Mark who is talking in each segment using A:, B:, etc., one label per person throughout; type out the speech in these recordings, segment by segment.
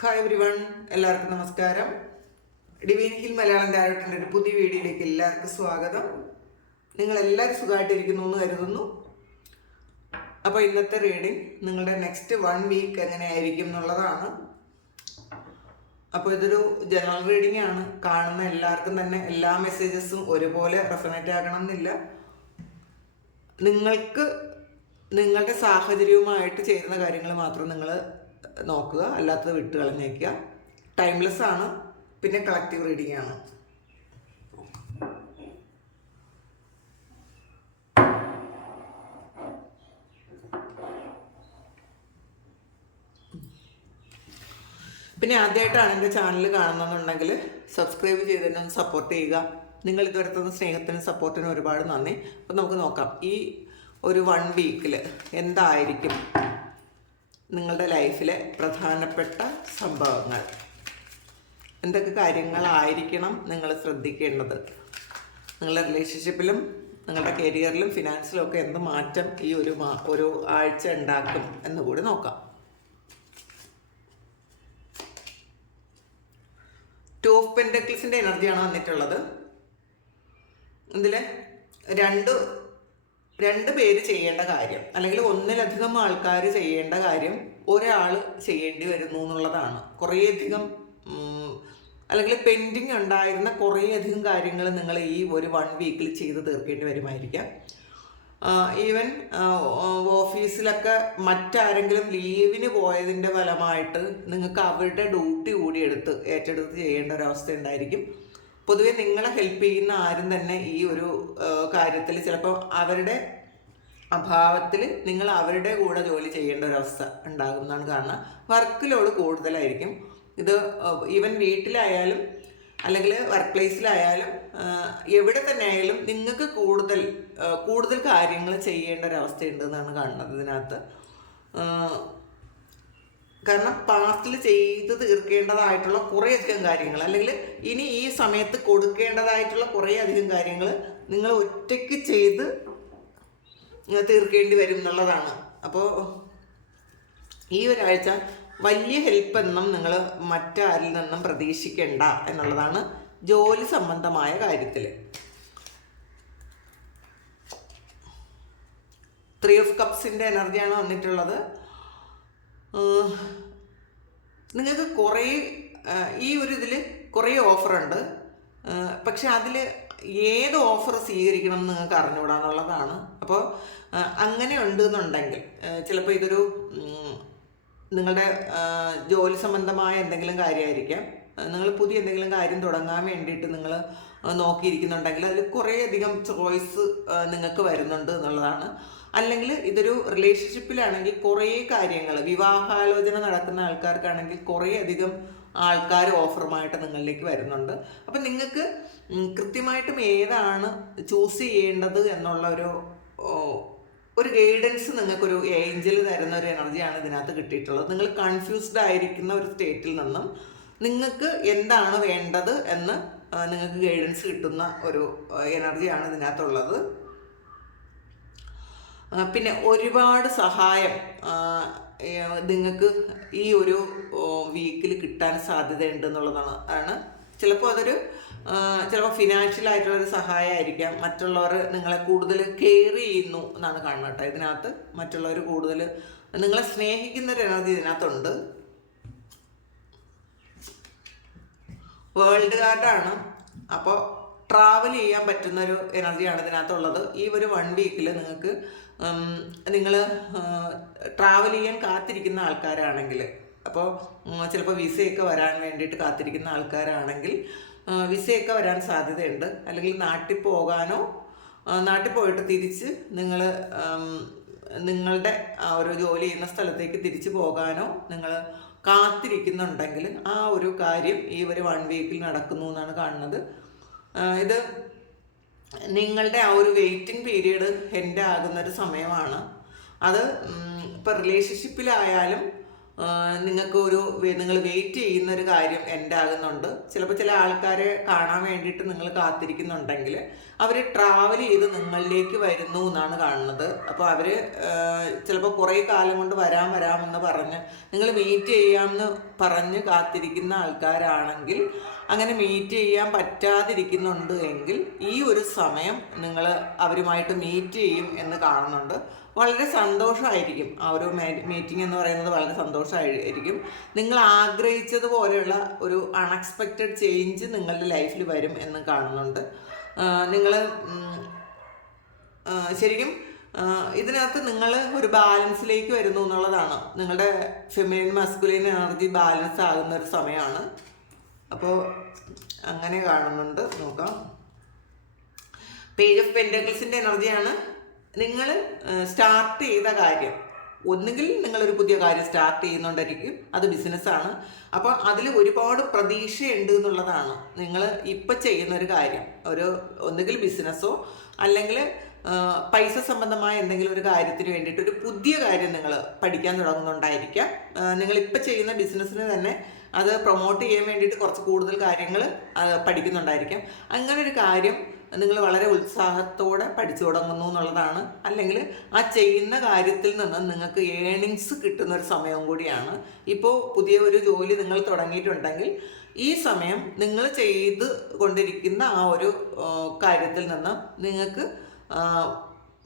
A: Hi every one എല്ലാവർക്കും നമസ്കാരം. Divine hill Malayalam ഡയറക്ടറിന്റെ ഒരു പുതിയ വീഡിയോയിലേക്ക് എല്ലാവർക്കും സ്വാഗതം. നിങ്ങളെല്ലാവരും സുഖമായിട്ടിരിക്കുന്നു എന്ന് കരുതുന്നു. അപ്പോൾ ഇന്നത്തെ റീഡിംഗ് നിങ്ങളുടെ നെക്സ്റ്റ് വൺ വീക്ക് എങ്ങനെയായിരിക്കും എന്നുള്ളതാണ്. അപ്പോൾ ഇതൊരു ജനറൽ റീഡിംഗ് ആണ്. കാണുന്ന എല്ലാവർക്കും തന്നെ എല്ലാ മെസ്സേജസും ഒരുപോലെ റെസനേറ്റ് ആകണം എന്നില്ല നിങ്ങൾക്ക് നിങ്ങളുടെ സാഹചര്യവുമായിട്ട് ചേരുന്ന കാര്യങ്ങൾ മാത്രം നിങ്ങൾ നോക്കുക. അല്ലാത്തത് വിട്ട് കളഞ്ഞേക്കുക. ടൈംലെസ് ആണ്. പിന്നെ കളക്റ്റീവ് റീഡിംഗ് ആണ്. പിന്നെ ആദ്യമായിട്ടാണ് എന്റെ ചാനൽ കാണുന്നതെന്നുണ്ടെങ്കിൽ സബ്സ്ക്രൈബ് ചെയ്തതിനും സപ്പോർട്ട് ചെയ്യുക. നിങ്ങൾ ഇതുവരെ തന്ന സ്നേഹത്തിനും സപ്പോർട്ടിനും ഒരുപാട് നന്ദി. അപ്പം നമുക്ക് നോക്കാം. ഈ ഒരു വൺ വീക്കിൽ എന്തായിരിക്കും? നിങ്ങളുടെ ലൈഫിലെ പ്രധാനപ്പെട്ട സംഭവങ്ങൾ. എന്തൊക്കെ കാര്യങ്ങളായിരിക്കണം നിങ്ങൾ ശ്രദ്ധിക്കേണ്ടത്? നിങ്ങളുടെ റിലേഷൻഷിപ്പിലും നിങ്ങളുടെ കരിയറിലും ഫിനാൻസിലും ഒക്കെ എന്ത് മാറ്റം ഈ ഒരു മാ ഒരു ആഴ്ച ഉണ്ടാക്കും എന്ന് കൂടി നോക്കാം. ടു ഓഫ് പെൻഡക്കിൾസിന്റെ എനർജിയാണ് വന്നിട്ടുള്ളത്. ഇതിൽ രണ്ട് രണ്ട് പേര് ചെയ്യേണ്ട കാര്യം അല്ലെങ്കിൽ ഒന്നിലധികം ആൾക്കാർ ചെയ്യേണ്ട കാര്യം ഒരാൾ ചെയ്യേണ്ടി വരുന്നു എന്നുള്ളതാണ്. കുറേയധികം അല്ലെങ്കിൽ പെൻഡിങ് ഉണ്ടായിരുന്ന കുറേയധികം കാര്യങ്ങൾ നിങ്ങൾ ഈ ഒരു വൺ വീക്കിൽ ചെയ്ത് തീർക്കേണ്ടി വരുമായിരിക്കാം. ഈവൻ ഓഫീസിലൊക്കെ മറ്റാരെങ്കിലും ലീവിന് പോയതിന്റെ ഫലമായിട്ട് നിങ്ങൾക്ക് അവരുടെ ഡ്യൂട്ടി കൂടി എടുത്ത് ഏറ്റെടുത്ത് ചെയ്യേണ്ട ഒരവസ്ഥ ഉണ്ടായിരിക്കും. പൊതുവെ നിങ്ങളെ ഹെൽപ്പ് ചെയ്യുന്ന ആരും തന്നെ ഈ ഒരു കാര്യത്തിൽ ചിലപ്പോൾ അവരുടെ അഭാവത്തിൽ നിങ്ങൾ അവരുടെ കൂടെ ജോലി ചെയ്യേണ്ട ഒരവസ്ഥ ഉണ്ടാകും എന്നാണ് കാണുന്നത് വർക്ക് ലോഡ് കൂടുതലായിരിക്കും. ഇത് ഈവൻ വീട്ടിലായാലും അല്ലെങ്കിൽ വർക്ക് പ്ലേസിലായാലും എവിടെ തന്നെ ആയാലും നിങ്ങൾക്ക് കൂടുതൽ കൂടുതൽ കാര്യങ്ങൾ ചെയ്യേണ്ട ഒരവസ്ഥയുണ്ട് എന്നാണ് കാണുന്നത് ഇതിനകത്ത്. കാരണം പാസ്റ്റിൽ ചെയ്ത് തീർക്കേണ്ടതായിട്ടുള്ള കുറേയധികം കാര്യങ്ങൾ അല്ലെങ്കിൽ ഇനി ഈ സമയത്ത് കൊടുക്കേണ്ടതായിട്ടുള്ള കുറേയധികം കാര്യങ്ങൾ നിങ്ങൾ ഒറ്റയ്ക്ക് ചെയ്ത് തീർക്കേണ്ടി വരും എന്നുള്ളതാണ്. അപ്പോൾ ഈ ഒരാഴ്ച വലിയ ഹെൽപ്പ് എന്നും നിങ്ങൾ മറ്റാരിൽ നിന്നും പ്രതീക്ഷിക്കേണ്ട എന്നുള്ളതാണ് ജോലി സംബന്ധമായ കാര്യത്തിൽ. ത്രീ ഓഫ് കപ്സിന്റെ എനർജിയാണ് വന്നിട്ടുള്ളത്. നിങ്ങൾക്ക് കുറേ ഈ ഒരു ഇതിൽ കുറേ ഓഫറുണ്ട്. പക്ഷെ അതിൽ ഏത് ഓഫർ സ്വീകരിക്കണം എന്ന് നിങ്ങൾക്ക് അറിഞ്ഞുകൂടാന്നുള്ളതാണ്. അപ്പോൾ അങ്ങനെ ഉണ്ട് എന്നുണ്ടെങ്കിൽ ചിലപ്പോൾ ഇതൊരു നിങ്ങളുടെ ജോലി സംബന്ധമായ എന്തെങ്കിലും കാര്യമായിരിക്കാം. നിങ്ങൾ പുതിയ എന്തെങ്കിലും കാര്യം തുടങ്ങാൻ വേണ്ടിയിട്ട് നിങ്ങൾ നോക്കിയിരിക്കുന്നുണ്ടെങ്കിൽ അതിൽ കുറേയധികം ചോയ്സ് നിങ്ങൾക്ക് വരുന്നുണ്ട് എന്നുള്ളതാണ്. അല്ലെങ്കിൽ ഇതൊരു റിലേഷൻഷിപ്പിലാണെങ്കിൽ കുറേ കാര്യങ്ങൾ വിവാഹാലോചന നടക്കുന്ന ആൾക്കാർക്കാണെങ്കിൽ കുറേയധികം ആൾക്കാർ ഓഫറുമായിട്ട് നിങ്ങളിലേക്ക് വരുന്നുണ്ട്. അപ്പം നിങ്ങൾക്ക് കൃത്യമായിട്ടും ഏതാണ് ചൂസ് ചെയ്യേണ്ടത് എന്നുള്ള ഒരു ഒരു ഗൈഡൻസ് നിങ്ങൾക്കൊരു ഏഞ്ചൽ തരുന്ന ഒരു എനർജിയാണ് ഇതിനകത്ത് കിട്ടിയിട്ടുള്ളത്. നിങ്ങൾ കൺഫ്യൂസ്ഡ് ആയിരിക്കുന്ന ഒരു സ്റ്റേറ്റിൽ നിന്നും നിങ്ങൾക്ക് എന്താണ് വേണ്ടത് എന്ന് നിങ്ങൾക്ക് ഗൈഡൻസ് കിട്ടുന്ന ഒരു എനർജിയാണ് ഇതിനകത്തുള്ളത്. പിന്നെ ഒരുപാട് സഹായം നിങ്ങൾക്ക് ഈ ഒരു വീക്കിൽ കിട്ടാൻ സാധ്യതയുണ്ട് എന്നുള്ളതാണ് ആണ്. ചിലപ്പോൾ അതൊരു ചിലപ്പോൾ ഫിനാൻഷ്യൽ ആയിട്ടുള്ളൊരു സഹായമായിരിക്കാം. മറ്റുള്ളവർ നിങ്ങളെ കൂടുതൽ കെയർ ചെയ്യുന്നു എന്നാണ് കാണുന്നത് കേട്ടോ. ഇതിനകത്ത് മറ്റുള്ളവർ കൂടുതൽ നിങ്ങളെ സ്നേഹിക്കുന്ന ഒരു എനർജി ഇതിനകത്തുണ്ട് വേൾഡ് കാർഡാണ് അപ്പോൾ ട്രാവൽ ചെയ്യാൻ പറ്റുന്ന ഒരു എനർജിയാണ് ഇതിനകത്തുള്ളത്. ഈ ഒരു വൺ വീക്കിൽ നിങ്ങൾക്ക് നിങ്ങൾ ട്രാവൽ ചെയ്യാൻ കാത്തിരിക്കുന്ന ആൾക്കാരാണെങ്കിൽ അപ്പോൾ ചിലപ്പോൾ വിസയൊക്കെ വരാൻ വേണ്ടിയിട്ട് കാത്തിരിക്കുന്ന ആൾക്കാരാണെങ്കിൽ വിസയൊക്കെ വരാൻ സാധ്യതയുണ്ട്. അല്ലെങ്കിൽ നാട്ടിൽ പോകാനോ നാട്ടിൽ പോയിട്ട് തിരിച്ച് നിങ്ങൾ നിങ്ങളുടെ ആ ഒരു ജോലി ചെയ്യുന്ന സ്ഥലത്തേക്ക് തിരിച്ചു പോകാനോ നിങ്ങൾ കാത്തിരിക്കുന്നുണ്ടെങ്കിൽ ആ ഒരു കാര്യം ഈ ഒരു വൺ വീക്കിൽ നടക്കുന്നു എന്നാണ് കാണുന്നത്. ഇത് നിങ്ങളുടെ ആ ഒരു വെയിറ്റിംഗ് പീരീഡ് എന്റെ ആകുന്നൊരു സമയമാണ്. അത് ഇപ്പം റിലേഷൻഷിപ്പിലായാലും നിങ്ങൾക്ക് ഒരു നിങ്ങൾ വെയിറ്റ് ചെയ്യുന്ന ഒരു കാര്യം എന്റെ ആകുന്നുണ്ട്. ചിലപ്പോൾ ചില ആൾക്കാരെ കാണാൻ വേണ്ടിയിട്ട് നിങ്ങൾ കാത്തിരിക്കുന്നുണ്ടെങ്കിൽ അവർ ട്രാവൽ ചെയ്ത് നിങ്ങളിലേക്ക് വരുന്നു എന്നാണ് കാണുന്നത്. അപ്പോൾ അവർ ചിലപ്പോൾ കുറേ കാലം കൊണ്ട് വരാം വരാമെന്ന് പറഞ്ഞ് നിങ്ങൾ വെയിറ്റ് ചെയ്യാമെന്ന് പറഞ്ഞ് കാത്തിരിക്കുന്ന ആൾക്കാരാണെങ്കിൽ അങ്ങനെ മീറ്റ് ചെയ്യാൻ പറ്റാതിരിക്കുന്നുണ്ട് എങ്കിൽ ഈ ഒരു സമയം നിങ്ങൾ അവരുമായിട്ട് മീറ്റ് ചെയ്യും എന്ന് കാണുന്നുണ്ട്. വളരെ സന്തോഷമായിരിക്കും. ആ ഒരു മീറ്റിംഗ് എന്ന് പറയുന്നത് വളരെ സന്തോഷമായിരിക്കും. നിങ്ങൾ ആഗ്രഹിച്ചതുപോലെയുള്ള ഒരു അൺഎക്സ്പെക്റ്റഡ് ചേഞ്ച് നിങ്ങളുടെ ലൈഫിൽ വരും എന്ന് കാണുന്നുണ്ട്. നിങ്ങൾ ശരിക്കും ഇതിനകത്ത് നിങ്ങൾ ഒരു ബാലൻസിലേക്ക് വരുന്നു എന്നുള്ളതാണ്. നിങ്ങളുടെ ഫെമിനിൻ മസ്കുലിൻ എനർജി ബാലൻസ് ആകുന്ന ഒരു സമയമാണ്. അപ്പോൾ അങ്ങനെ കാണുന്നുണ്ട്. നോക്കാം. പേജ് ഓഫ് പെൻഡക്കിൾസിന്റെ എനർജിയാണ് നിങ്ങൾ സ്റ്റാർട്ട് ചെയ്ത കാര്യം. ഒന്നുകിൽ നിങ്ങളൊരു പുതിയ കാര്യം സ്റ്റാർട്ട് ചെയ്യുന്നുണ്ടായിരിക്കും. അത് ബിസിനസ്സാണ് അപ്പോൾ അതിൽ ഒരുപാട് പ്രതീക്ഷയുണ്ട് എന്നുള്ളതാണ് നിങ്ങൾ ഇപ്പം ചെയ്യുന്ന ഒരു കാര്യം. ഒരു ഒന്നുകിൽ ബിസിനസ്സോ അല്ലെങ്കിൽ പൈസ സംബന്ധമായ എന്തെങ്കിലും ഒരു കാര്യത്തിന് വേണ്ടിയിട്ട് ഒരു പുതിയ കാര്യം നിങ്ങൾ പഠിക്കാൻ തുടങ്ങുന്നുണ്ടായിരിക്കാം. നിങ്ങളിപ്പോൾ ചെയ്യുന്ന ബിസിനസ്സിന് തന്നെ അത് പ്രൊമോട്ട് ചെയ്യാൻ വേണ്ടിയിട്ട് കുറച്ച് കൂടുതൽ കാര്യങ്ങൾ പഠിക്കുന്നുണ്ടായിരിക്കാം. അങ്ങനെ ഒരു കാര്യം നിങ്ങൾ വളരെ ഉത്സാഹത്തോടെ പഠിച്ചു തുടങ്ങുന്നു എന്നുള്ളതാണ്. അല്ലെങ്കിൽ ആ ചെയ്യുന്ന കാര്യത്തിൽ നിന്ന് നിങ്ങൾക്ക് ഏണിങ്സ് കിട്ടുന്ന ഒരു സമയവും കൂടിയാണ്. ഇപ്പോൾ പുതിയ ഒരു ജോലി നിങ്ങൾ തുടങ്ങിയിട്ടുണ്ടെങ്കിൽ ഈ സമയം നിങ്ങൾ ചെയ്ത് കൊണ്ടിരിക്കുന്ന ആ ഒരു കാര്യത്തിൽ നിന്ന് നിങ്ങൾക്ക്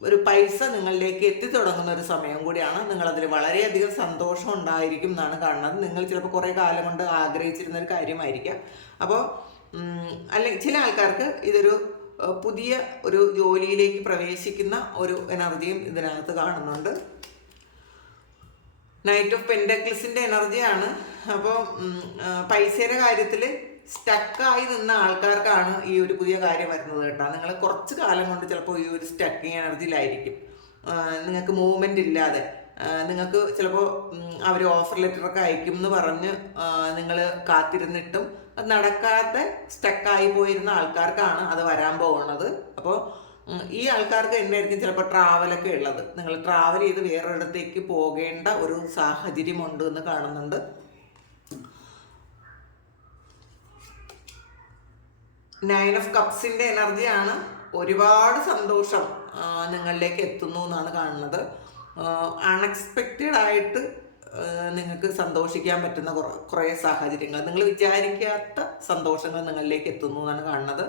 A: ഒരു പൈസ നിങ്ങളിലേക്ക് എത്തിത്തുടങ്ങുന്ന ഒരു സമയം കൂടിയാണ്. നിങ്ങളതിൽ വളരെയധികം സന്തോഷം ഉണ്ടായിരിക്കും എന്നാണ് കാണുന്നത്. നിങ്ങൾ ചിലപ്പോൾ കുറേ കാലം കൊണ്ട് ആഗ്രഹിച്ചിരുന്ന ഒരു കാര്യമായിരിക്കാം. അപ്പോൾ അല്ലെങ്കിൽ ചില ആൾക്കാർക്ക് ഇതൊരു പുതിയ ഒരു ജോലിയിലേക്ക് പ്രവേശിക്കുന്ന ഒരു എനർജിയും ഇതിനകത്ത് കാണുന്നുണ്ട്. നൈറ്റ് ഓഫ് പെൻഡക്ലിസിന്റെ എനർജിയാണ്. അപ്പോൾ പൈസയുടെ കാര്യത്തിൽ സ്റ്റക്കായി നിന്ന ആൾക്കാർക്കാണ് ഈ ഒരു പുതിയ കാര്യം വരുന്നത് കേട്ടോ. നിങ്ങൾ കുറച്ച് കാലം കൊണ്ട് ചിലപ്പോൾ ഈ ഒരു സ്റ്റക്കിങ് എനർജിയിലായിരിക്കും. നിങ്ങൾക്ക് മൂവ്മെന്റ് ഇല്ലാതെ. നിങ്ങൾക്ക് ചിലപ്പോൾ അവർ ഓഫർ ലെറ്ററൊക്കെ അയക്കും എന്ന് പറഞ്ഞ് നിങ്ങൾ കാത്തിരുന്നിട്ടും അത് നടക്കാതെ സ്റ്റക്കായി പോയിരുന്ന ആൾക്കാർക്കാണ് അത് വരാൻ പോകുന്നത്. അപ്പോൾ ഈ ആൾക്കാർക്ക് എന്തായിരിക്കും ചിലപ്പോൾ ട്രാവലൊക്കെ ഉള്ളത്? നിങ്ങൾ ട്രാവൽ ചെയ്ത് വേറൊരിടത്തേക്ക് പോകേണ്ട ഒരു സാഹചര്യമുണ്ട് എന്ന് കാണുന്നുണ്ട്. നയൻ ഓഫ് കപ്സിന്റെ എനർജിയാണ് ഒരുപാട് സന്തോഷം നിങ്ങളിലേക്ക് എത്തുന്നു എന്നാണ് കാണുന്നത്. അൺഎക്സ്പെക്റ്റഡ് ആയിട്ട് നിങ്ങൾക്ക് സന്തോഷിക്കാൻ പറ്റുന്ന കുറേ സാഹചര്യങ്ങൾ. നിങ്ങൾ വിചാരിക്കാത്ത സന്തോഷങ്ങൾ നിങ്ങളിലേക്ക് എത്തുന്നു എന്നാണ് കാണുന്നത്.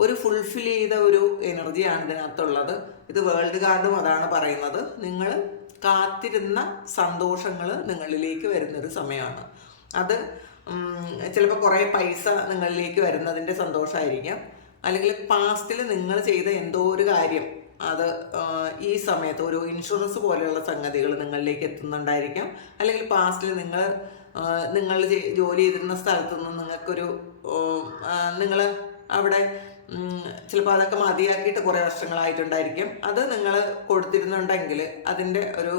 A: ഒരു ഫുൾഫിൽ ചെയ്ത ഒരു എനർജിയാണ് ഇതിനകത്തുള്ളത്. ഇത് വേൾഡ് കാർഡും അതാണ് പറയുന്നത്. നിങ്ങൾ കാത്തിരുന്ന സന്തോഷങ്ങൾ നിങ്ങളിലേക്ക് വരുന്നൊരു സമയമാണ്. അത് ചിലപ്പോൾ കുറേ പൈസ നിങ്ങളിലേക്ക് വരുന്നതിന്റെ സന്തോഷമായിരിക്കാം അല്ലെങ്കിൽ പാസ്റ്റിൽ നിങ്ങൾ ചെയ്ത എന്തോ ഒരു കാര്യം അത് ഈ സമയത്ത് ഒരു ഇൻഷുറൻസ് പോലെയുള്ള സംഗതികൾ നിങ്ങളിലേക്ക് എത്തുന്നുണ്ടായിരിക്കാം. അല്ലെങ്കിൽ പാസ്റ്റിൽ നിങ്ങൾ നിങ്ങൾ ജോലി ചെയ്തിരുന്ന സ്ഥലത്തു നിന്ന് നിങ്ങൾക്കൊരു നിങ്ങൾ അവിടെ ചിലപ്പോൾ അതൊക്കെ മതിയാക്കിയിട്ട് കുറേ വർഷങ്ങളായിട്ടുണ്ടായിരിക്കും. അത് നിങ്ങൾ കൊടുത്തിരുന്നുണ്ടെങ്കിൽ അതിന്റെ ഒരു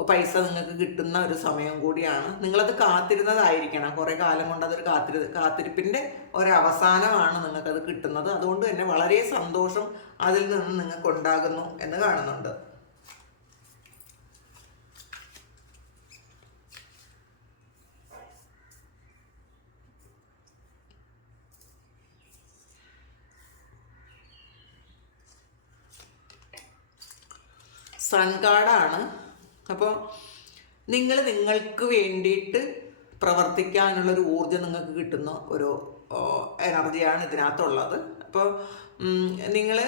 A: പൈസ നിങ്ങൾക്ക് കിട്ടുന്ന ഒരു സമയം കൂടിയാണ്. നിങ്ങളത് കാത്തിരുന്നതായിരിക്കണം. കുറേ കാലം കൊണ്ട് അതൊരു കാത്തിരി കാത്തിരിപ്പിന്റെ ഒരവസാനമാണ് നിങ്ങൾക്കത് കിട്ടുന്നത്. അതുകൊണ്ട് തന്നെ വളരെ സന്തോഷം അതിൽ നിന്ന് നിങ്ങൾക്ക് ഉണ്ടാകുന്നു എന്ന് കാണുന്നുണ്ട്. സൺ കാർഡാണ് അപ്പോൾ നിങ്ങൾ നിങ്ങൾക്ക് വേണ്ടിയിട്ട് പ്രവർത്തിക്കാനുള്ളൊരു ഊർജം നിങ്ങൾക്ക് കിട്ടുന്ന ഒരു എനർജിയാണ് ഇതിനകത്തുള്ളത്. അപ്പോൾ നിങ്ങൾ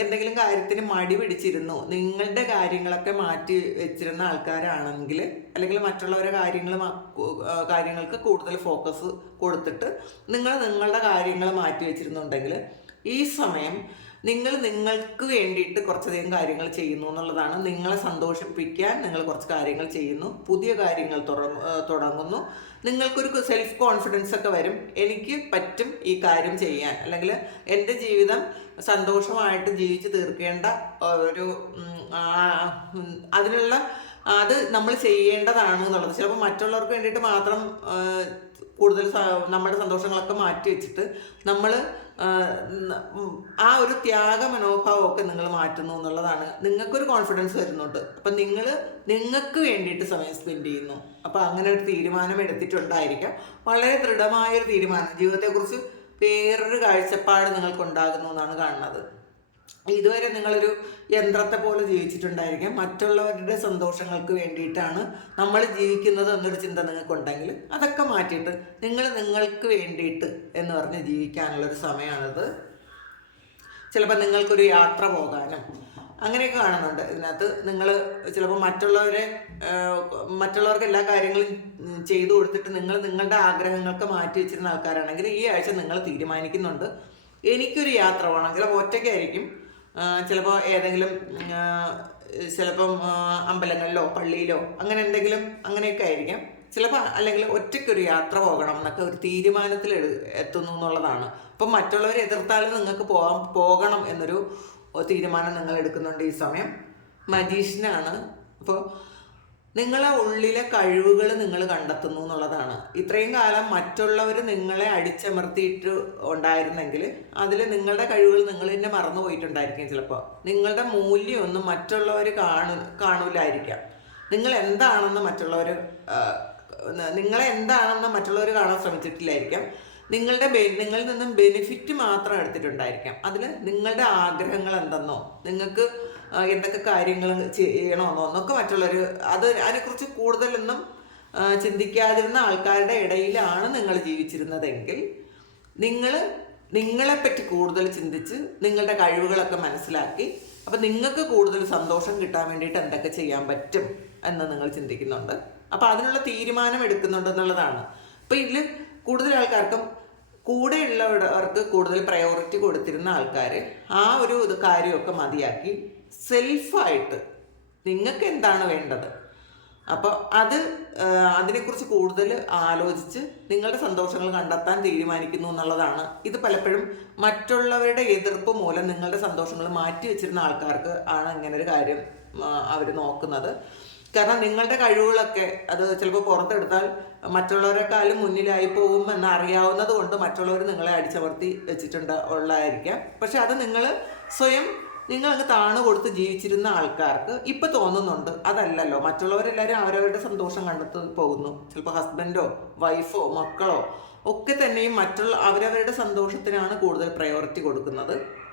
A: എന്തെങ്കിലും കാര്യത്തിന് മടി പിടിച്ചിരുന്നു നിങ്ങളുടെ കാര്യങ്ങളൊക്കെ മാറ്റി വെച്ചിരുന്ന ആൾക്കാരാണെങ്കിൽ അല്ലെങ്കിൽ മറ്റുള്ളവരുടെ കാര്യങ്ങൾ കാര്യങ്ങൾക്ക് കൂടുതൽ ഫോക്കസ് കൊടുത്തിട്ട് നിങ്ങൾ നിങ്ങളുടെ കാര്യങ്ങൾ മാറ്റി വെച്ചിരുന്നുണ്ടെങ്കിൽ ഈ സമയം നിങ്ങൾ നിങ്ങൾക്ക് വേണ്ടിയിട്ട് കുറച്ചധികം കാര്യങ്ങൾ ചെയ്യുന്നു എന്നുള്ളതാണ്. നിങ്ങളെ സന്തോഷിപ്പിക്കാൻ നിങ്ങൾ കുറച്ച് കാര്യങ്ങൾ ചെയ്യുന്നു. പുതിയ കാര്യങ്ങൾ തുടങ്ങുന്നു. നിങ്ങൾക്കൊരു സെൽഫ് കോൺഫിഡൻസ് ഒക്കെ വരും. എനിക്ക് പറ്റും ഈ കാര്യം ചെയ്യാൻ. അല്ലെങ്കിൽ എന്റെ ജീവിതം സന്തോഷമായിട്ട് ജീവിച്ച് തീർക്കേണ്ട ഒരു അതിനുള്ള അത് നമ്മൾ ചെയ്യേണ്ടതാണ് എന്നുള്ളത്. ചിലപ്പോൾ മറ്റുള്ളവർക്ക് വേണ്ടിയിട്ട് മാത്രം കൂടുതൽ നമ്മുടെ സന്തോഷങ്ങളൊക്കെ മാറ്റി വെച്ചിട്ട് നമ്മൾ ആ ഒരു ത്യാഗ മനോഭാവമൊക്കെ നിങ്ങൾ മാറ്റുന്നു എന്നുള്ളതാണ്. നിങ്ങൾക്കൊരു കോൺഫിഡൻസ് വരുന്നുണ്ട്. അപ്പം നിങ്ങൾ നിങ്ങൾക്ക് വേണ്ടിയിട്ട് സമയം സ്പെൻഡ് ചെയ്യുന്നു. അപ്പം അങ്ങനെ ഒരു തീരുമാനം എടുത്തിട്ടുണ്ടായിരിക്കാം. വളരെ ദൃഢമായൊരു തീരുമാനം. ജീവിതത്തെക്കുറിച്ച് വേറൊരു കാഴ്ചപ്പാട് നിങ്ങൾക്കുണ്ടാകുന്നു എന്നാണ് കാണുന്നത്. ഇതുവരെ നിങ്ങളൊരു യന്ത്രത്തെ പോലെ ജീവിച്ചിട്ടുണ്ടായിരിക്കാം. മറ്റുള്ളവരുടെ സന്തോഷങ്ങൾക്ക് വേണ്ടിയിട്ടാണ് നമ്മൾ ജീവിക്കുന്നത് എന്നൊരു ചിന്ത നിങ്ങൾക്കുണ്ടെങ്കിൽ അതൊക്കെ മാറ്റിയിട്ട് നിങ്ങൾ നിങ്ങൾക്ക് വേണ്ടിയിട്ട് എന്ന് പറഞ്ഞ് ജീവിക്കാനുള്ളൊരു സമയമാണിത് ചിലപ്പോൾ നിങ്ങൾക്കൊരു യാത്ര പോകാനും അങ്ങനെയൊക്കെ കാണുന്നുണ്ട്. ഇതിനകത്ത് നിങ്ങൾ ചിലപ്പോൾ മറ്റുള്ളവരെ മറ്റുള്ളവർക്ക് എല്ലാ കാര്യങ്ങളും ചെയ്തു കൊടുത്തിട്ട് നിങ്ങൾ നിങ്ങളുടെ ആഗ്രഹങ്ങൾക്ക് മാറ്റി വെച്ചിരുന്ന ആൾക്കാരാണെങ്കിൽ ഈ ആഴ്ച നിങ്ങൾ തീരുമാനിക്കുന്നുണ്ട്. എനിക്കൊരു യാത്ര പോകണം. ചിലപ്പോൾ ഒറ്റയ്ക്കായിരിക്കും. ചിലപ്പോൾ ഏതെങ്കിലും ചിലപ്പം അമ്പലങ്ങളിലോ പള്ളിയിലോ അങ്ങനെ എന്തെങ്കിലും അങ്ങനെയൊക്കെ ആയിരിക്കാം. ചിലപ്പോൾ അല്ലെങ്കിൽ ഒറ്റയ്ക്കൊരു യാത്ര പോകണം എന്നൊക്കെ ഒരു തീരുമാനത്തിൽ എത്തുന്നു എന്നുള്ളതാണ്. അപ്പം മറ്റുള്ളവർ എതിർത്താലും നിങ്ങൾക്ക് പോകാൻ പോകണം എന്നൊരു തീരുമാനം നിങ്ങൾ എടുക്കുന്നുണ്ട് ഈ സമയം. മജീഷിനാണ്. അപ്പോൾ നിങ്ങളെ ഉള്ളിലെ കഴിവുകൾ നിങ്ങൾ കണ്ടെത്തുന്നു എന്നുള്ളതാണ്. ഇത്രയും കാലം മറ്റുള്ളവർ നിങ്ങളെ അടിച്ചമർത്തിയിട്ട് ഉണ്ടായിരുന്നെങ്കിൽ അതിൽ നിങ്ങളുടെ കഴിവുകൾ നിങ്ങൾ തന്നെ മറന്നു പോയിട്ടുണ്ടായിരിക്കും ചിലപ്പോൾ നിങ്ങളുടെ മൂല്യമൊന്നും മറ്റുള്ളവർ കാണു കാണൂലായിരിക്കാം. നിങ്ങൾ എന്താണെന്ന് മറ്റുള്ളവർ നിങ്ങളെ എന്താണെന്ന് മറ്റുള്ളവർ കാണാൻ ശ്രമിച്ചിട്ടില്ലായിരിക്കാം. നിങ്ങളുടെ നിങ്ങളിൽ നിന്നും ബെനിഫിറ്റ് മാത്രം എടുത്തിട്ടുണ്ടായിരിക്കാം. അതിൽ നിങ്ങളുടെ ആഗ്രഹങ്ങൾ എന്തെന്നോ നിങ്ങൾക്ക് എന്തൊക്കെ കാര്യങ്ങൾ ചെയ്യണമെന്നോ എന്നൊക്കെ മറ്റുള്ളവർ അത് അതിനെക്കുറിച്ച് കൂടുതലൊന്നും ചിന്തിക്കാതിരുന്ന ആൾക്കാരുടെ ഇടയിലാണ് നിങ്ങൾ ജീവിച്ചിരുന്നതെങ്കിൽ നിങ്ങൾ നിങ്ങളെപ്പറ്റി കൂടുതൽ ചിന്തിച്ച് നിങ്ങളുടെ കഴിവുകളൊക്കെ മനസ്സിലാക്കി അപ്പം നിങ്ങൾക്ക് കൂടുതൽ സന്തോഷം കിട്ടാൻ വേണ്ടിയിട്ട് എന്തൊക്കെ ചെയ്യാൻ പറ്റും എന്ന് നിങ്ങൾ ചിന്തിക്കുന്നുണ്ട്. അപ്പം അതിനുള്ള തീരുമാനം എടുക്കുന്നുണ്ട് എന്നുള്ളതാണ്. അപ്പം ഇതിൽ കൂടുതൽ ആൾക്കാർക്കും കൂടെയുള്ളവർക്ക് കൂടുതൽ പ്രയോറിറ്റി കൊടുത്തിരുന്ന ആൾക്കാർ ആ ഒരു കാര്യമൊക്കെ മതിയാക്കി സെൽഫായിട്ട് നിങ്ങൾക്ക് എന്താണ് വേണ്ടത്? അപ്പോൾ അത് അതിനെക്കുറിച്ച് കൂടുതൽ ആലോചിച്ച് നിങ്ങളുടെ സന്തോഷങ്ങൾ കണ്ടെത്താൻ തീരുമാനിക്കുന്നു എന്നുള്ളതാണ്. ഇത് പലപ്പോഴും മറ്റുള്ളവരുടെ എതിർപ്പ് മൂലം നിങ്ങളുടെ സന്തോഷങ്ങൾ മാറ്റി വെച്ചിരുന്ന ആൾക്കാർക്ക് ആണ് ഇങ്ങനെ ഒരു കാര്യം അവർ നോക്കുന്നത്. കാരണം നിങ്ങളുടെ കഴിവുകളൊക്കെ അത് ചിലപ്പോൾ പുറത്തെടുത്താൽ മറ്റുള്ളവരെക്കാളും മുന്നിലായി പോകും എന്ന് അറിയാവുന്നത് കൊണ്ട് മറ്റുള്ളവർ നിങ്ങളെ അടിച്ചമർത്തി വെച്ചിട്ടുണ്ട് ഉള്ളതായിരിക്കാം. പക്ഷെ അത് നിങ്ങൾ സ്വയം നിങ്ങൾ അങ്ങ് താണു കൊടുത്ത് ജീവിച്ചിരുന്ന ആൾക്കാർക്ക് ഇപ്പൊ തോന്നുന്നുണ്ട്. അതല്ലല്ലോ. മറ്റുള്ളവരെല്ലാവരും അവരവരുടെ സന്തോഷം കണ്ടെത്തി പോകുന്നു. ചിലപ്പോൾ ഹസ്ബൻഡോ വൈഫോ മക്കളോ ഒക്കെ തന്നെയും മറ്റുള്ള അവരവരുടെ സന്തോഷത്തിനാണ് കൂടുതൽ പ്രയോറിറ്റി കൊടുക്കുന്നത്.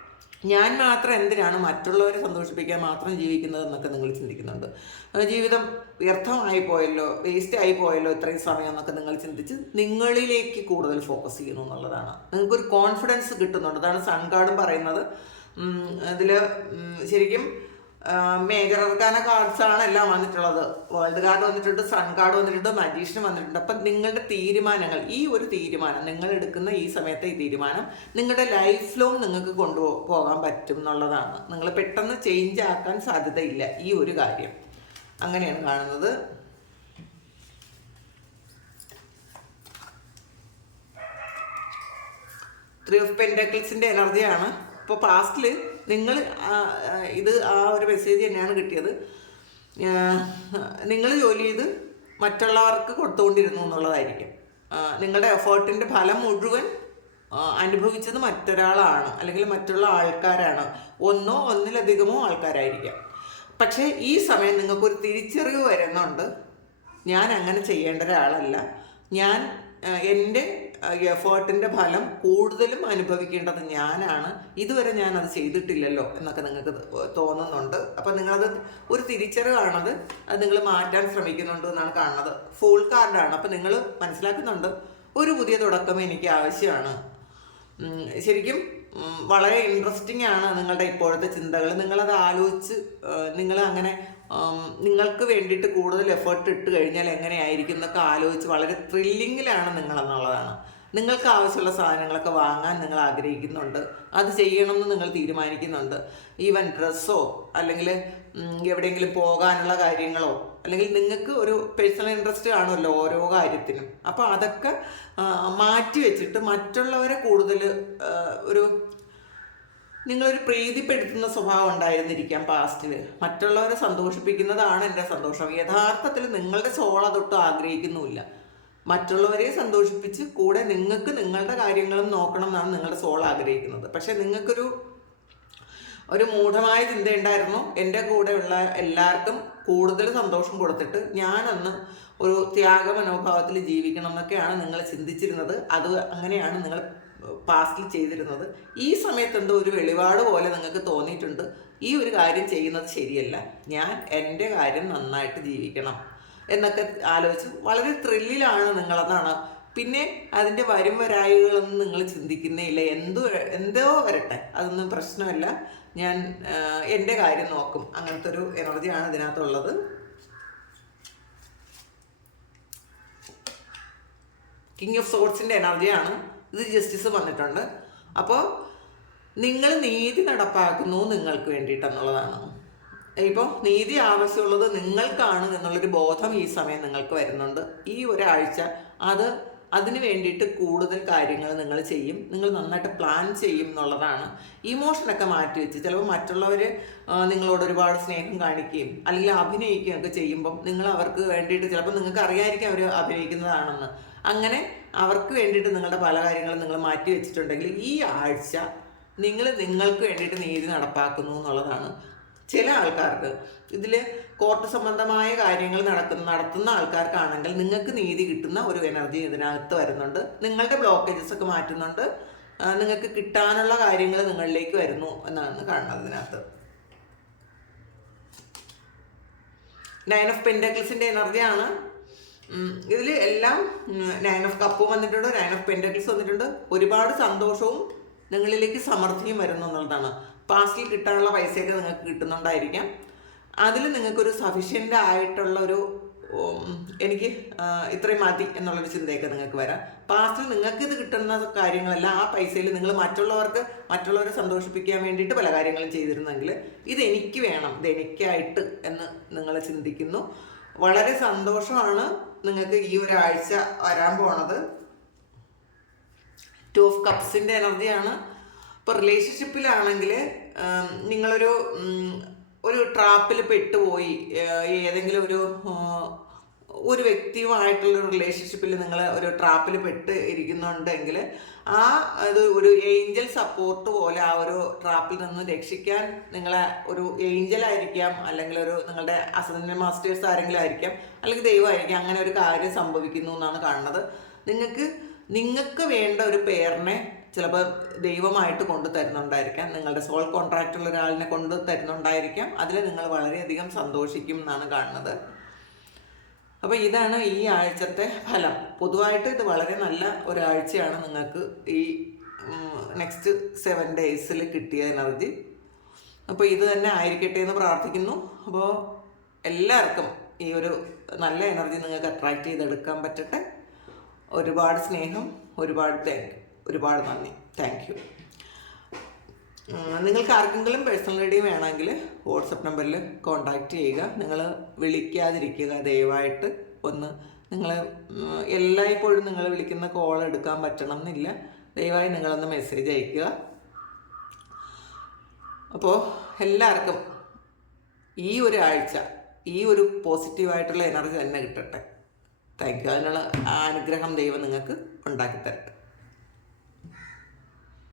A: ഞാൻ മാത്രം എന്തിനാണ് മറ്റുള്ളവരെ സന്തോഷിപ്പിക്കാൻ മാത്രം ജീവിക്കുന്നത് എന്നൊക്കെ നിങ്ങൾ ചിന്തിക്കുന്നുണ്ട്. ജീവിതം വ്യർത്ഥമായി പോയല്ലോ വേസ്റ്റ് ആയി പോയല്ലോ ഇത്രയും സമയം എന്നൊക്കെ നിങ്ങൾ ചിന്തിച്ച് നിങ്ങളിലേക്ക് കൂടുതൽ ഫോക്കസ് ചെയ്യുന്നു എന്നുള്ളതാണ്. നിങ്ങൾക്കൊരു കോൺഫിഡൻസ് കിട്ടുന്നുണ്ട്. അതാണ് സൺഗാർഡും പറയുന്നത്. അതിൽ ശരിക്കും മേജർ അർക്കാന കാർഡ്സ് ആണ് എല്ലാം വന്നിട്ടുള്ളത്. വേൾഡ് കാർഡ് വന്നിട്ടുണ്ട് സൺ കാർഡ് വന്നിട്ടുണ്ട് മജീഷ്യൻ വന്നിട്ടുണ്ട്. അപ്പം നിങ്ങളുടെ തീരുമാനങ്ങൾ ഈ ഒരു തീരുമാനം നിങ്ങൾ എടുക്കുന്ന ഈ സമയത്തെ ഈ തീരുമാനം നിങ്ങളുടെ ലൈഫ് ലൈഫിലും നിങ്ങൾക്ക് കൊണ്ടുപോകാൻ പറ്റും എന്നുള്ളതാണ്. നിങ്ങൾ പെട്ടെന്ന് ചേഞ്ച് ആക്കാൻ സാധ്യതയില്ല ഈ ഒരു കാര്യം. അങ്ങനെയാണ് കാണുന്നത്. ത്രീ ഓഫ് പെൻഡക്കിൾസിന്റെ എനർജിയാണ് ഇപ്പോൾ പാസ്റ്റിൽ നിങ്ങൾ ഇത് ആ ഒരു മെസ്സേജ് തന്നെയാണ് കിട്ടിയത്. നിങ്ങൾ ജോലി ചെയ്ത് മറ്റുള്ളവർക്ക് കൊടുത്തുകൊണ്ടിരുന്നു എന്നുള്ളതായിരിക്കും. നിങ്ങളുടെ എഫേർട്ടിന്റെ ഫലം മുഴുവൻ അനുഭവിച്ചത് മറ്റൊരാളാണ് അല്ലെങ്കിൽ മറ്റുള്ള ആൾക്കാരാണ്. ഒന്നോ ഒന്നിലധികമോ ആൾക്കാരായിരിക്കാം. പക്ഷേ ഈ സമയം നിങ്ങൾക്കൊരു തിരിച്ചറിവ് വരുന്നുണ്ട്. ഞാൻ അങ്ങനെ ചെയ്യേണ്ട ഒരാളല്ല. ഞാൻ എന്റെ എഫേർട്ടിന്റെ ഫലം കൂടുതലും അനുഭവിക്കേണ്ടത് ഞാനാണ്. ഇതുവരെ ഞാൻ അത് ചെയ്തിട്ടില്ലല്ലോ എന്നൊക്കെ നിങ്ങൾക്ക് തോന്നുന്നുണ്ട്. അപ്പം നിങ്ങളത് ഒരു തിരിച്ചറിവാണത്. അത് നിങ്ങൾ മാറ്റാൻ ശ്രമിക്കുന്നുണ്ട് എന്നാണ് കാണുന്നത്. ഫുൾ കാർഡാണ് അപ്പം നിങ്ങൾ മനസ്സിലാക്കുന്നുണ്ട്. ഒരു പുതിയ തുടക്കം എനിക്ക് ആവശ്യമാണ്. ശരിക്കും വളരെ ഇൻട്രസ്റ്റിംഗ് ആണ് നിങ്ങളുടെ ഇപ്പോഴത്തെ ചിന്തകൾ. നിങ്ങളത് ആലോചിച്ച് നിങ്ങൾ അങ്ങനെ നിങ്ങൾക്ക് വേണ്ടിയിട്ട് കൂടുതൽ എഫേർട്ട് ഇട്ട് കഴിഞ്ഞാൽ എങ്ങനെയായിരിക്കും എന്നൊക്കെ ആലോചിച്ച് വളരെ ത്രില്ലിങ്ങിലാണ് നിങ്ങളെന്നുള്ളതാണ്. നിങ്ങൾക്ക് ആവശ്യമുള്ള സാധനങ്ങളൊക്കെ വാങ്ങാൻ നിങ്ങൾ ആഗ്രഹിക്കുന്നുണ്ട്. അത് ചെയ്യണമെന്ന് നിങ്ങൾ തീരുമാനിക്കുന്നുണ്ട്. ഈവൻ ഡ്രസ്സോ അല്ലെങ്കിൽ എവിടെയെങ്കിലും പോകാനുള്ള കാര്യങ്ങളോ അല്ലെങ്കിൽ നിങ്ങൾക്ക് ഒരു പേഴ്സണൽ ഇൻട്രസ്റ്റ് കാണുമല്ലോ ഓരോ കാര്യത്തിനും. അപ്പോൾ അതൊക്കെ മാറ്റി വെച്ചിട്ട് മറ്റുള്ളവരെ കൂടുതൽ ഒരു നിങ്ങളൊരു പ്രീതിപ്പെടുത്തുന്ന സ്വഭാവം ഉണ്ടായിരുന്നിരിക്കാം പാസ്റ്റിൽ മറ്റുള്ളവരെ സന്തോഷിപ്പിക്കുന്നതാണ് എന്റെ സന്തോഷം. യഥാർത്ഥത്തിൽ നിങ്ങളുടെ സോൾ അതൊട്ടും ആഗ്രഹിക്കുന്നുമില്ല. മറ്റുള്ളവരെ സന്തോഷിപ്പിച്ച് കൂടെ നിങ്ങൾക്ക് നിങ്ങളുടെ കാര്യങ്ങളും നോക്കണം എന്നാണ് നിങ്ങളുടെ സോൾ ആഗ്രഹിക്കുന്നത്. പക്ഷെ നിങ്ങൾക്കൊരു ഒരു മൂഢമായ ചിന്ത ഉണ്ടായിരുന്നു എന്റെ കൂടെയുള്ള എല്ലാവർക്കും കൂടുതൽ സന്തോഷം കൊടുത്തിട്ട് ഞാനന്ന് ഒരു ത്യാഗ മനോഭാവത്തിൽ ജീവിക്കണം എന്നൊക്കെയാണ് നിങ്ങൾ ചിന്തിച്ചിരുന്നത്. അത് അങ്ങനെയാണ് നിങ്ങൾ പാസ്റ്റിൽ ചെയ്തിരുന്നത്. ഈ സമയത്ത് എന്തോ ഒരു വെളിപാട് പോലെ നിങ്ങൾക്ക് തോന്നിയിട്ടുണ്ട്. ഈ ഒരു കാര്യം ചെയ്യുന്നത് ശരിയല്ല. ഞാൻ എന്റെ കാര്യം നന്നായിട്ട് ജീവിക്കണം എന്നൊക്കെ ആലോചിച്ച് വളരെ ത്രില്ലിലാണ് നിങ്ങളതാണ് പിന്നെ അതിന്റെ വരും വരായികളൊന്നും നിങ്ങൾ ചിന്തിക്കുന്നേ ഇല്ല എന്തോ എന്തോ വരട്ടെ. അതൊന്നും പ്രശ്നമല്ല. ഞാൻ എന്റെ കാര്യം നോക്കും. അങ്ങനത്തെ ഒരു എനർജിയാണ് ഇതിനകത്തുള്ളത് കിങ് ഓഫ് സോർട്സിന്റെ എനർജിയാണ്. ഇത് ജസ്റ്റിസ് വന്നിട്ടുണ്ട് അപ്പോൾ നിങ്ങൾ നീതി നടപ്പാക്കുന്നു നിങ്ങൾക്ക് വേണ്ടിയിട്ടെന്നുള്ളതാണ്. ഇപ്പോൾ നീതി ആവശ്യമുള്ളത് നിങ്ങൾക്കാണ് എന്നുള്ളൊരു ബോധം ഈ സമയം നിങ്ങൾക്ക് വരുന്നുണ്ട്. ഈ ഒരാഴ്ച അത് അതിന് വേണ്ടിയിട്ട് കൂടുതൽ കാര്യങ്ങൾ നിങ്ങൾ ചെയ്യും. നിങ്ങൾ നന്നായിട്ട് പ്ലാൻ ചെയ്യും എന്നുള്ളതാണ്. ഇമോഷനൊക്കെ മാറ്റി വെച്ച് ചിലപ്പോൾ മറ്റുള്ളവർ നിങ്ങളോട് ഒരുപാട് സ്നേഹം കാണിക്കുകയും അല്ലെങ്കിൽ അഭിനയിക്കുകയും ഒക്കെ ചെയ്യുമ്പം നിങ്ങൾ അവർക്ക് വേണ്ടിയിട്ട് ചിലപ്പോൾ നിങ്ങൾക്ക് അറിയായിരിക്കും അവർ അഭിനയിക്കുന്നതാണെന്ന്. അങ്ങനെ അവർക്ക് വേണ്ടിയിട്ട് നിങ്ങളുടെ പല കാര്യങ്ങളും നിങ്ങൾ മാറ്റി വെച്ചിട്ടുണ്ടെങ്കിൽ ഈ ആഴ്ച നിങ്ങൾ നിങ്ങൾക്ക് വേണ്ടിയിട്ട് നീതി നടപ്പാക്കുന്നു എന്നുള്ളതാണ്. ചില ആൾക്കാർക്ക് ഇതിൽ കോർട്ട് സംബന്ധമായ കാര്യങ്ങൾ നടക്കുന്ന നടത്തുന്ന ആൾക്കാർക്കാണെങ്കിൽ നിങ്ങൾക്ക് നീതി കിട്ടുന്ന ഒരു എനർജി ഇതിനകത്ത് വരുന്നുണ്ട്. നിങ്ങളുടെ ബ്ലോക്കേജസ് ഒക്കെ മാറ്റുന്നുണ്ട്. നിങ്ങൾക്ക് കിട്ടാനുള്ള കാര്യങ്ങൾ നിങ്ങളിലേക്ക് വരുന്നു എന്നാണ് കാണുന്നത് ഇതിനകത്ത്. നയൻ ഓഫ് പെൻഡക്കിൾസിന്റെ എനർജിയാണ് ഇതിൽ എല്ലാം നയൻ ഓഫ് കപ്പും വന്നിട്ടുണ്ട് നയൻ ഓഫ് പെൻഡക്കിൾസ് വന്നിട്ടുണ്ട്. ഒരുപാട് സന്തോഷവും നിങ്ങളിലേക്ക് സമൃദ്ധിയും വരുന്നു എന്നുള്ളതാണ്. പാസ്റ്റിൽ കിട്ടാനുള്ള പൈസയൊക്കെ നിങ്ങൾക്ക് കിട്ടുന്നുണ്ടായിരിക്കാം. അതിൽ നിങ്ങൾക്കൊരു സഫീഷ്യന്റ് ആയിട്ടുള്ള ഒരു എനിക്ക് ഇത്രയും മതി എന്നുള്ളൊരു ചിന്തയൊക്കെ നിങ്ങൾക്ക് വരാം. പാസ്റ്റിൽ നിങ്ങൾക്ക് ഇത് കിട്ടുന്ന കാര്യങ്ങളെല്ലാം ആ പൈസയിൽ നിങ്ങൾ മറ്റുള്ളവർക്ക് മറ്റുള്ളവരെ സന്തോഷിപ്പിക്കാൻ വേണ്ടിയിട്ട് പല കാര്യങ്ങളും ചെയ്തിരുന്നെങ്കിൽ ഇത് എനിക്ക് വേണം ഇത് എനിക്കായിട്ട് എന്ന് നിങ്ങൾ ചിന്തിക്കുന്നു. വളരെ സന്തോഷമാണ്. നിങ്ങൾക്ക് ഈ ഒരാഴ്ച വരാൻ പോണത്. ടു ഓഫ് കപ്സിന്റെ എനർജിയാണ്. ഇപ്പോൾ റിലേഷൻഷിപ്പിലാണെങ്കിൽ നിങ്ങളൊരു ഒരു ട്രാപ്പിൽ പെട്ടുപോയി. ഏതെങ്കിലും ഒരു ഒരു വ്യക്തിയുമായിട്ടുള്ള റിലേഷൻഷിപ്പിൽ നിങ്ങൾ ഒരു ട്രാപ്പിൽ പെട്ട് ഇരിക്കുന്നുണ്ടെങ്കിൽ ആ അത് ഒരു ഏഞ്ചൽ സപ്പോർട്ട് പോലെ ആ ഒരു ട്രാപ്പിൽ നിന്ന് രക്ഷിക്കാൻ നിങ്ങളെ ഒരു ഏഞ്ചൽ ആയിരിക്കാം അല്ലെങ്കിൽ ഒരു നിങ്ങളുടെ അസന്റ് മാസ്റ്റേഴ്സ് ആരെങ്കിലും ആയിരിക്കാം അല്ലെങ്കിൽ ദൈവമായിരിക്കാം അങ്ങനെ ഒരു കാര്യം സംഭവിക്കുന്നു എന്നാണ് കാണുന്നത്. നിങ്ങൾക്ക് നിങ്ങൾക്ക് വേണ്ട ഒരു പേരിനെ ചിലപ്പോൾ ദൈവമായിട്ട് കൊണ്ടു തരുന്നുണ്ടായിരിക്കാം. നിങ്ങളുടെ സോൾ കോൺട്രാക്റ്റുള്ള ഒരാളിനെ കൊണ്ട് തരുന്നുണ്ടായിരിക്കാം. അതിൽ നിങ്ങൾ വളരെയധികം സന്തോഷിക്കും എന്നാണ് കാണുന്നത്. അപ്പോൾ ഇതാണ് ഈ ആഴ്ചത്തെ ഫലം. പൊതുവായിട്ട് ഇത് വളരെ നല്ല ഒരാഴ്ചയാണ് നിങ്ങൾക്ക് ഈ നെക്സ്റ്റ് സെവൻ ഡേയ്സിൽ കിട്ടിയ എനർജി അപ്പോൾ ഇത് തന്നെ ആയിരിക്കട്ടെ എന്ന് പ്രാർത്ഥിക്കുന്നു. അപ്പോൾ എല്ലാവർക്കും ഈ ഒരു നല്ല എനർജി നിങ്ങൾക്ക് അട്രാക്റ്റ് ചെയ്തെടുക്കാൻ പറ്റട്ടെ. ഒരുപാട് സ്നേഹം ഒരുപാട് താങ്ക് ഒരുപാട് നന്ദി. താങ്ക് യു നിങ്ങൾക്ക് ആർക്കെങ്കിലും പേഴ്സണൽ ഐ ഡി വേണമെങ്കിൽ വാട്സപ്പ് നമ്പറിൽ കോൺടാക്റ്റ് ചെയ്യുക. നിങ്ങൾ വിളിക്കാതിരിക്കുക ദയവായിട്ട് ഒന്ന് നിങ്ങൾ എല്ലായ്പ്പോഴും നിങ്ങൾ വിളിക്കുന്ന കോൾ എടുക്കാൻ പറ്റണം എന്നില്ല ദയവായി നിങ്ങളൊന്ന് മെസ്സേജ് അയക്കുക അപ്പോൾ എല്ലാവർക്കും ഈ ഒരു ആഴ്ച ഈ ഒരു പോസിറ്റീവായിട്ടുള്ള എനർജി തന്നെ കിട്ടട്ടെ. താങ്ക് യു അതിനുള്ള അനുഗ്രഹം ദൈവം നിങ്ങൾക്ക് ഉണ്ടാക്കി തരട്ടെ